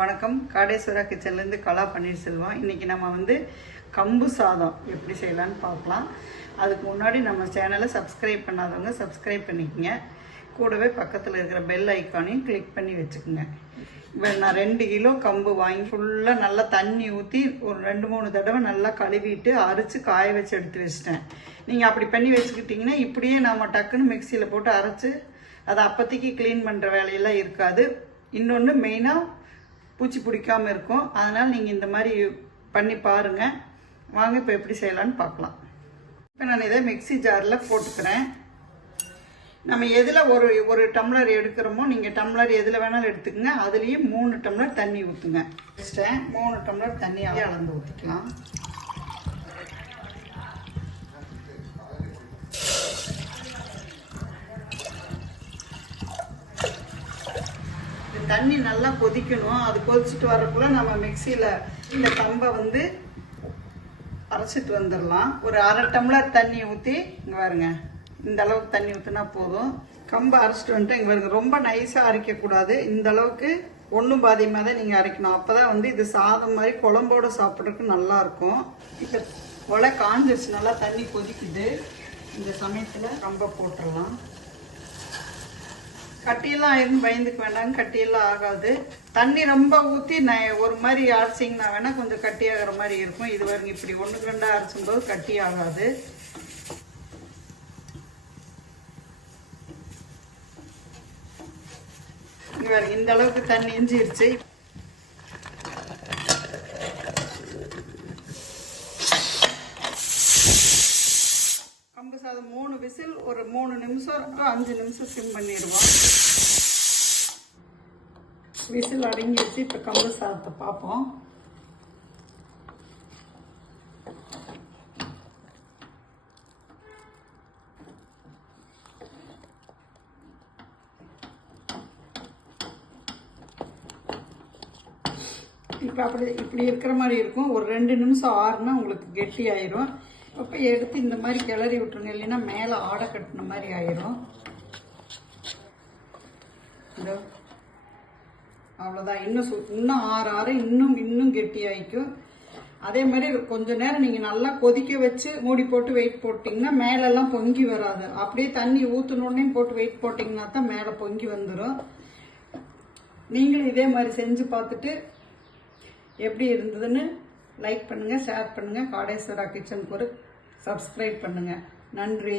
வணக்கம். காடேஸ்வரா கிச்சன்லேருந்து கலா பன்னீர்செல்வம். இன்றைக்கி நம்ம வந்து கம்பு சாதம் எப்படி செய்யலான்னு பார்க்கலாம். அதுக்கு முன்னாடி நம்ம சேனலை சப்ஸ்கிரைப் பண்ணாதவங்க சப்ஸ்கிரைப் பண்ணிக்கோங்க. கூடவே பக்கத்தில் இருக்கிற பெல் ஐக்கானையும் கிளிக் பண்ணி வச்சுக்கோங்க. இப்போ நான் 2 கிலோ கம்பு வாங்கி ஃபுல்லாக நல்லா தண்ணி ஊற்றி ஒரு 2-3 தடவை நல்லா கழுவிட்டு அரைச்சி காய வச்சு எடுத்து வச்சிட்டேன். நீங்கள் அப்படி பண்ணி வச்சுக்கிட்டிங்கன்னா இப்படியே நம்ம டக்குன்னு மிக்சியில் போட்டு அரைச்சி அதை அப்போதைக்கு க்ளீன் பண்ணுற வேலையெல்லாம் இருக்காது. இன்னொன்று மெயினாக பூச்சி பிடிக்காமல் இருக்கும். அதனால் நீங்கள் இந்த மாதிரி பண்ணி பாருங்கள். வாங்க இப்போ எப்படி செய்யலான்னு பார்க்கலாம். இப்போ நான் இதை மிக்சி ஜாரில் போட்டுக்கிறேன். நம்ம எதில் ஒரு டம்ளர் எடுக்கிறோமோ நீங்கள் டம்ளர் எதில் வேணாலும் எடுத்துக்கோங்க. அதுலேயும் 3 டம்ளர் தண்ணி ஊற்றுங்க. 3 டம்ளர் தண்ணி அளந்து ஊற்றிக்கலாம். தண்ணி நல்லா கொதிக்கணும். அது கொதிச்சுட்டு வரக்குள்ள நம்ம மிக்சியில் இந்த கம்பை வந்து அரைச்சிட்டு வந்துடலாம். ஒரு 1/2 டம்ளர் தண்ணி ஊற்றி இங்கே பாருங்க, இந்த அளவுக்கு தண்ணி ஊற்றினா போதும். கம்பை அரைச்சிட்டு வந்துட்டு இங்கே பாருங்க, ரொம்ப நைஸாக அரைக்கக்கூடாது. இந்த அளவுக்கு ஒன்றும் பாதியமாக தான் நீங்கள் அரைக்கணும். அப்போ தான் வந்து இது சாதம் மாதிரி குழம்போடு சாப்பிட்றதுக்கு நல்லாயிருக்கும். இப்போ ஒலை காஞ்சிருச்சு, நல்லா தண்ணி கொதிக்குது. இந்த சமயத்தில் கம்பை போட்டுடலாம். கட்டியெல்லாம் ஆயிருந்து பயந்துக்க வேண்டாங்க, கட்டியெல்லாம் ஆகாது. தண்ணி ரொம்ப ஊற்றி ஒரு மாதிரி அரைச்சிங்கன்னா வேணால் கொஞ்சம் கட்டி ஆகிற மாதிரி இருக்கும். இது பாருங்க, இப்படி 1க்கு 2 அரைச்சும் போது கட்டி ஆகாது. இங்கே பாருங்க, இந்த அளவுக்கு தண்ணி இஞ்சிருச்சு. கம்பு சாதம் 3 விசில், ஒரு 3 நிமிஷம் டு 5 நிமிஷம் சிம் பண்ணிடுவோம். விசில் அடங்கிடுச்சு. இப்போ கம்பு சாதத்தை பார்ப்போம். இப்போ இப்படி இருக்கிற மாதிரி இருக்கும். ஒரு 2 நிமிஷம் ஆறுனா உங்களுக்கு கெட்டி ஆயிரும். அப்போ எடுத்து இந்த மாதிரி கிளறி விட்டுருங்க, இல்லைன்னா மேலே ஆடை கட்டின மாதிரி ஆயிரும். அவ்வளோதான். இன்னும் ஆறு இன்னும் கெட்டி ஆயிக்கும். அதே மாதிரி கொஞ்ச நேரம் நீங்கள் நல்லா கொதிக்க வச்சு மூடி போட்டு வெயிட் போட்டிங்கன்னா மேலெல்லாம் பொங்கி வராது. அப்படியே தண்ணி ஊற்றினோடனே போட்டு வெயிட் போட்டிங்கன்னா தான் மேலே பொங்கி வந்துடும். நீங்களும் இதே மாதிரி செஞ்சு பார்த்துட்டு எப்படி இருந்ததுன்னு லைக் பண்ணுங்கள், ஷேர் பண்ணுங்கள். காடேஸ்வரா கிச்சனுக்கு ஒரு சப்ஸ்கிரைப் பண்ணுங்கள். நன்றி.